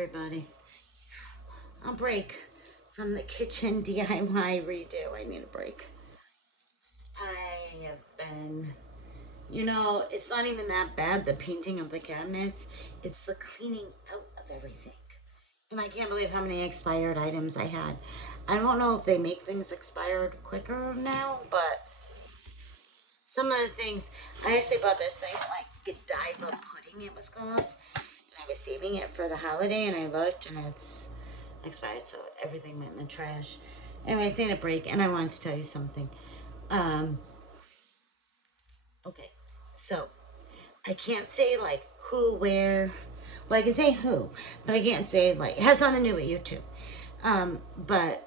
everybody. I'll break from the kitchen DIY redo. I need a break. I have been, it's not even that bad, the painting of the cabinets. It's the cleaning out of everything. And I can't believe how many expired items I had. I don't know if they make things expired quicker now, but some of the things, I actually bought this thing, like Godiva pudding it was called. And I was saving it for the holiday, and I looked, and it's expired, so everything went in the trash. Anyway, I stayed a break, and I wanted to tell you something. Okay, so I can't say like who, where. Well, I can say who, but I can't say like it has something to do with YouTube. But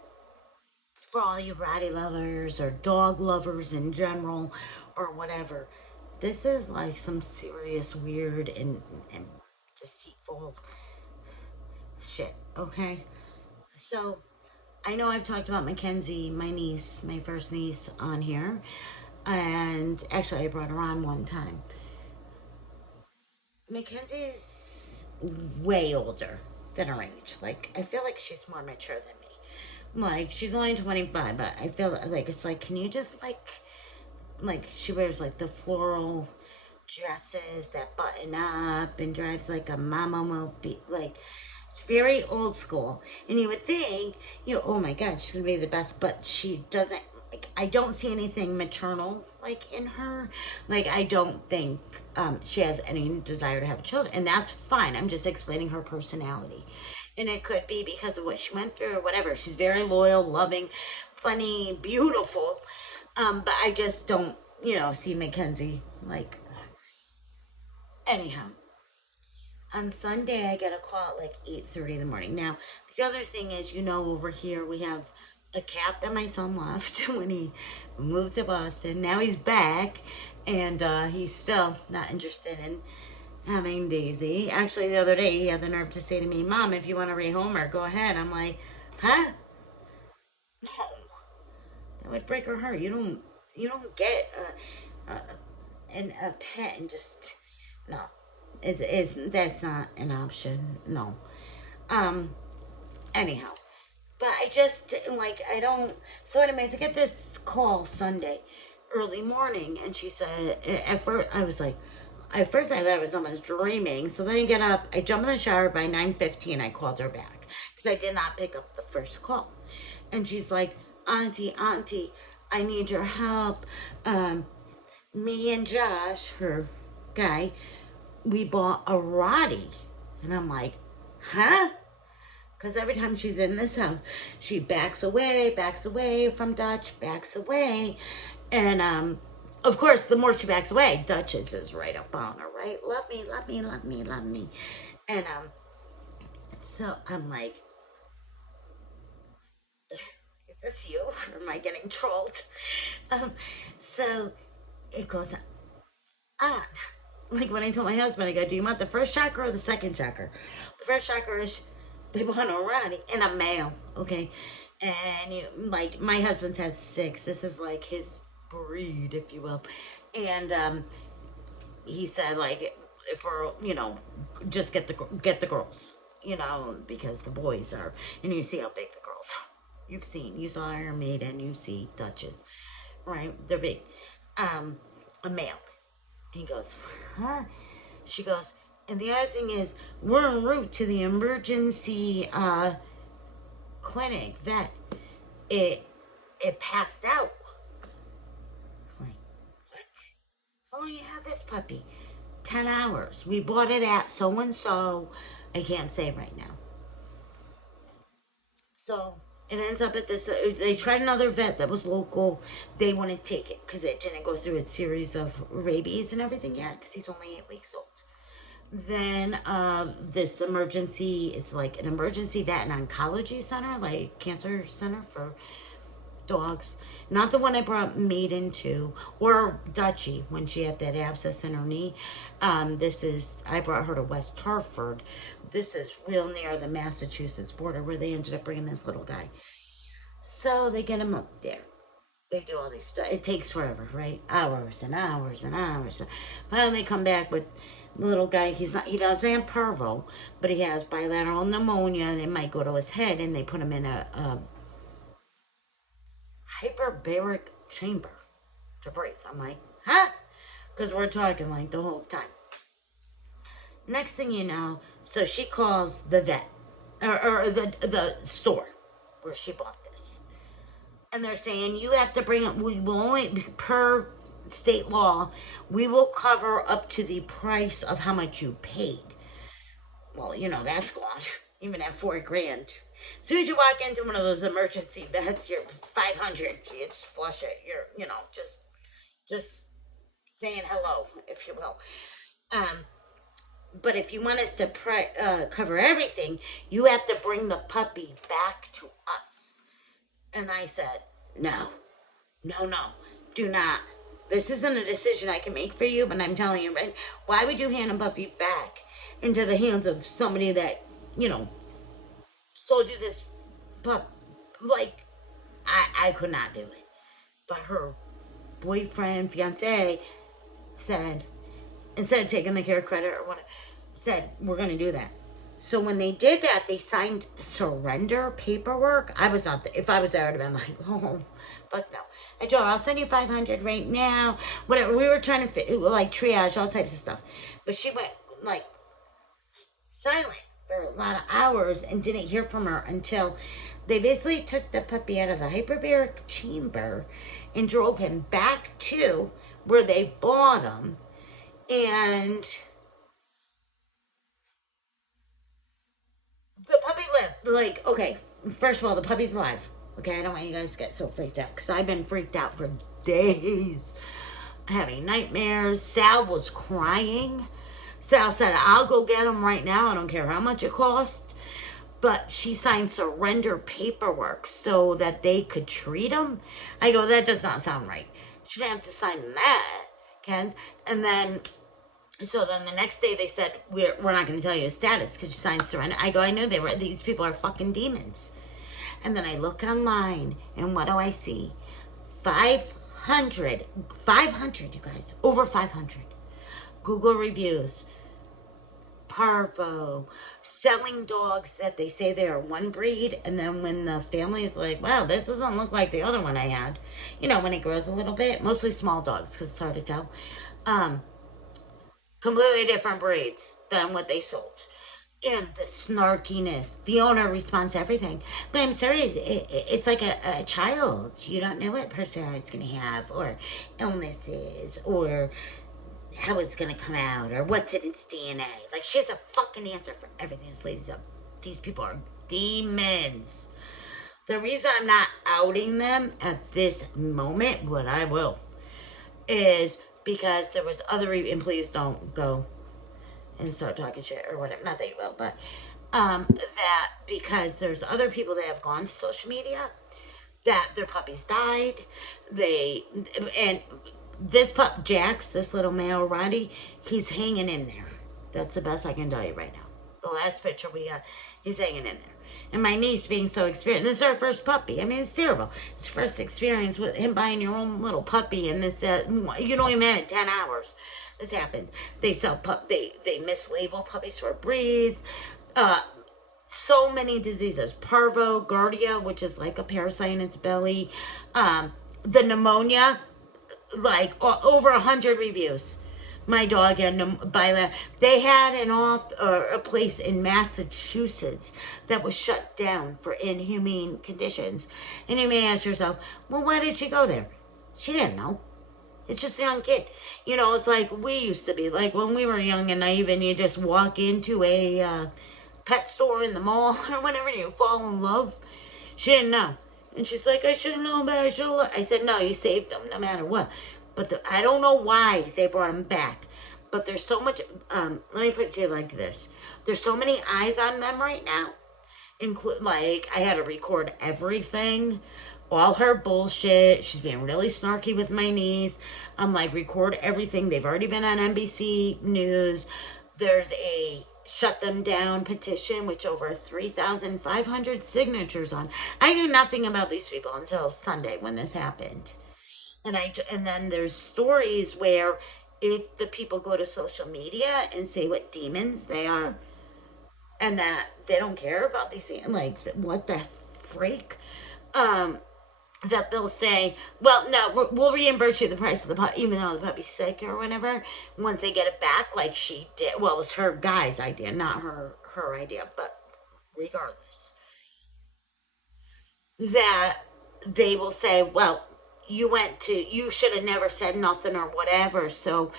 for all you Rottie lovers or dog lovers in general, or whatever, this is like some serious weird and deceitful shit. Okay, so I know I've talked about Mackenzie, my niece, my first niece, on here. And actually, I brought her on one time. Mackenzie's way older than her age. Like, I feel like she's more mature than me. Like, she's only 25, but I feel like it's like, can you just, like, she wears, like, the floral dresses that button up and drives, like, a mama mobile, like, very old school. And you would think, oh my God, she's gonna be the best, but she doesn't. Like, I don't see anything maternal like in her. Like, I don't think she has any desire to have children, and that's fine. I'm just explaining her personality, and it could be because of what she went through or whatever. She's very loyal, loving, funny, beautiful, but I just don't, see Mackenzie like. Anyhow, on Sunday, I get a call at like 8:30 in the morning. Now, the other thing is, over here we have a cat that my son left when he moved to Boston. Now he's back, and he's still not interested in having Daisy. Actually, the other day, he had the nerve to say to me, "Mom, if you want to rehome her, go ahead." I'm like, "Huh? No, that would break her heart. You don't get a pet and just no. Is that's not an option. No. Um. Anyhow, but I just like I don't. So, anyways, I get this call Sunday, early morning, and she said at first I was like. At first, I thought I was almost dreaming. So then I get up, I jump in the shower by 9:15. I called her back because I did not pick up the first call, and she's like, "Auntie, I need your help. Me and Josh, her guy, we bought a Rottie," and I'm like, "Huh?" Because every time she's in this house, she backs away from Dutch, backs away. And, of course, the more she backs away, Duchess is right up on her, right? Love me, love me, love me, love me. And, so I'm like, is this you? Or am I getting trolled? Um, so it goes on. Like when I told my husband, I go, "Do you want the first shocker or the second shocker?" The first shocker is they want a Ronnie and a male, okay? And like my husband's had six. This is like his breed, if you will. And he said like if we're just get the girls, because the boys are, and you see how big the girls are. You saw Iron Maiden, you see Duchess, right? They're big. A male. He goes, "Huh?" She goes, "And the other thing is, we're en route to the emergency clinic that it passed out." I'm like, what? How long you have this puppy? 10 hours. We bought it at so and so. I can't say right now. So it ends up at this. They tried another vet that was local. They wouldn't take it because it didn't go through its series of rabies and everything yet because he's only 8 weeks old. Then this emergency, it's like an emergency vet and oncology center, like cancer center for dogs. Not the one I brought Maiden to, or Dutchie when she had that abscess in her knee. I brought her to West Hartford. This is real near the Massachusetts border where they ended up bringing this little guy. So they get him up there. They do all these stuff. It takes forever, right? Hours and hours and hours. Finally, they come back with The little guy, he doesn't have parvo, but he has bilateral pneumonia, and it might go to his head, and they put him in a hyperbaric chamber to breathe. I'm like, huh? Because we're talking like the whole time. Next thing you know, so she calls the vet or the store where she bought this, and they're saying you have to bring it. We will only per state law, we will cover up to the price of how much you paid. Well, that's gone. Even at 4 grand. As soon as you walk into one of those emergency vets, you're 500. You just flush it. You're, just saying hello, if you will. Um, but if you want us to cover everything, you have to bring the puppy back to us. And I said, no, no, no, do not. This isn't a decision I can make for you, but I'm telling you, right? Why would you hand a puppy back into the hands of somebody that, sold you this pup? Like, I could not do it. But her boyfriend, fiance, said, instead of taking the care credit or whatever, said, we're going to do that. So when they did that, they signed surrender paperwork. I was not there. If I was there, I'd have been like, oh, fuck no. I told her, I'll send you 500 right now. Whatever. We were trying to like triage, all types of stuff. But she went like silent for a lot of hours and didn't hear from her until they basically took the puppy out of the hyperbaric chamber and drove him back to where they bought him. And the puppy lived. Like, okay, first of all, the puppy's alive. Okay, I don't want you guys to get so freaked out because I've been freaked out for days. Having nightmares. Sal was crying. Sal said, I'll go get him right now. I don't care how much it cost. But she signed surrender paperwork so that they could treat him. I go, that does not sound right. She didn't have to sign that, Ken. And then, so then the next day they said, we're not going to tell you his status because you signed surrender. I go, I knew these people are fucking demons. And then I look online, and what do I see? 500, you guys, over 500 Google reviews. Parvo, selling dogs that they say they are one breed, and then when the family is like, wow, this doesn't look like the other one I had, when it grows a little bit, mostly small dogs, because it's hard to tell, completely different breeds than what they sold. And the snarkiness, the owner responds to everything. But I'm sorry, it's like a child. You don't know what personality it's going to have, or illnesses, or how it's going to come out, or what's in its DNA. Like, she has a fucking answer for everything. These people are demons. The reason I'm not outing them at this moment, but I will, is because there was other, and please don't go and start talking shit or whatever. Not that you will, but that because there's other people that have gone to social media that their puppies died. And this pup, Jax, this little male Rottie, he's hanging in there. That's the best I can tell you right now. The last picture we got, he's hanging in there. And my niece being so experienced, this is her first puppy. I mean, it's terrible. It's first experience with him buying your own little puppy, and this, you don't even have it 10 hours. This happens. They sell they mislabel puppies for breeds. So many diseases. Parvo, Giardia, which is like a parasite in its belly. The pneumonia, like over 100 reviews. My dog had they had a place in Massachusetts that was shut down for inhumane conditions. And you may ask yourself, well, why did she go there? She didn't know. It's just a young kid. It's like we used to be. Like when we were young and naive and you just walk into a pet store in the mall or whatever and you fall in love. She didn't know. And she's like, I should have known better. I said, no, you saved them no matter what. But I don't know why they brought him back. But there's so much, let me put it to you like this. There's so many eyes on them right now. Like, I had to record everything. All her bullshit. She's being really snarky with my niece. I'm like, record everything. They've already been on NBC News. There's a shut them down petition, which over 3,500 signatures on. I knew nothing about these people until Sunday when this happened. And then there's stories where if the people go to social media and say what demons they are, and that they don't care about these things, like what the freak, um, that they'll say, well, no, we'll reimburse you the price of the puppy, even though the puppy's sick or whatever. Once they get it back, like she did. Well, it was her guy's idea, not her idea, but regardless, that they will say, well, you should have never said nothing or whatever. So,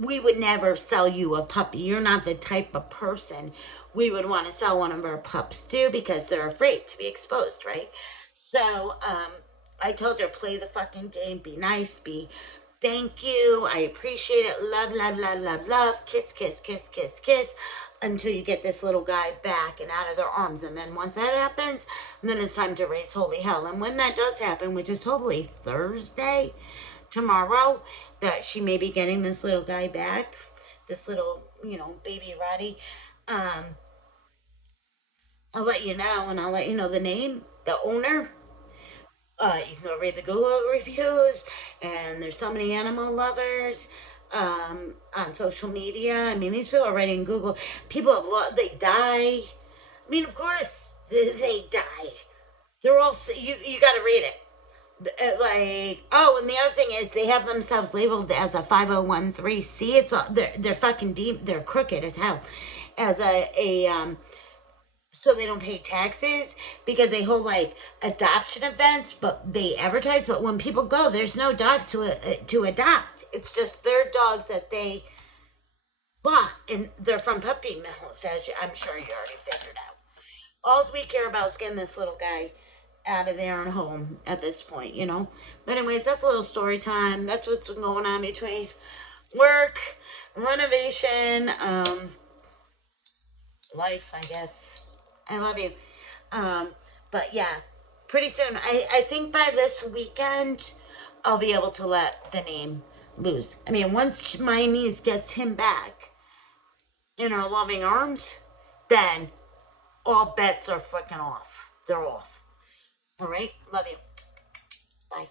we would never sell you a puppy. You're not the type of person we would want to sell one of our pups to because they're afraid to be exposed, right? So, I told her, play the fucking game, be nice, be thank you, I appreciate it, love, love, love, love, love, kiss, kiss, kiss, kiss, kiss, until you get this little guy back and out of their arms. And then once that happens, then it's time to raise holy hell. And when that does happen, which is hopefully Thursday, tomorrow, that she may be getting this little guy back, this little, baby Rottie, um, I'll let you know, and I'll let you know the name, the owner. You can go read the Google reviews, and there's so many animal lovers on social media. I mean, these people are writing Google. People have they die. I mean, of course they die. They're all you got to read it. Like, oh, and the other thing is they have themselves labeled as a 5013C. It's all, they're fucking deep. They're crooked as hell. As a so they don't pay taxes because they hold like adoption events, but they advertise. But when people go, there's no dogs to adopt. It's just their dogs that they bought, and they're from puppy mills, as I'm sure you already figured out. All we care about is getting this little guy out of there and home at this point. But anyways, that's a little story time. That's what's been going on between work, renovation, life, I guess. I love you. Um, but yeah, pretty soon. I think by this weekend, I'll be able to let the name loose. I mean, once my niece gets him back in her loving arms, then all bets are freaking off. They're off. All right? Love you. Bye.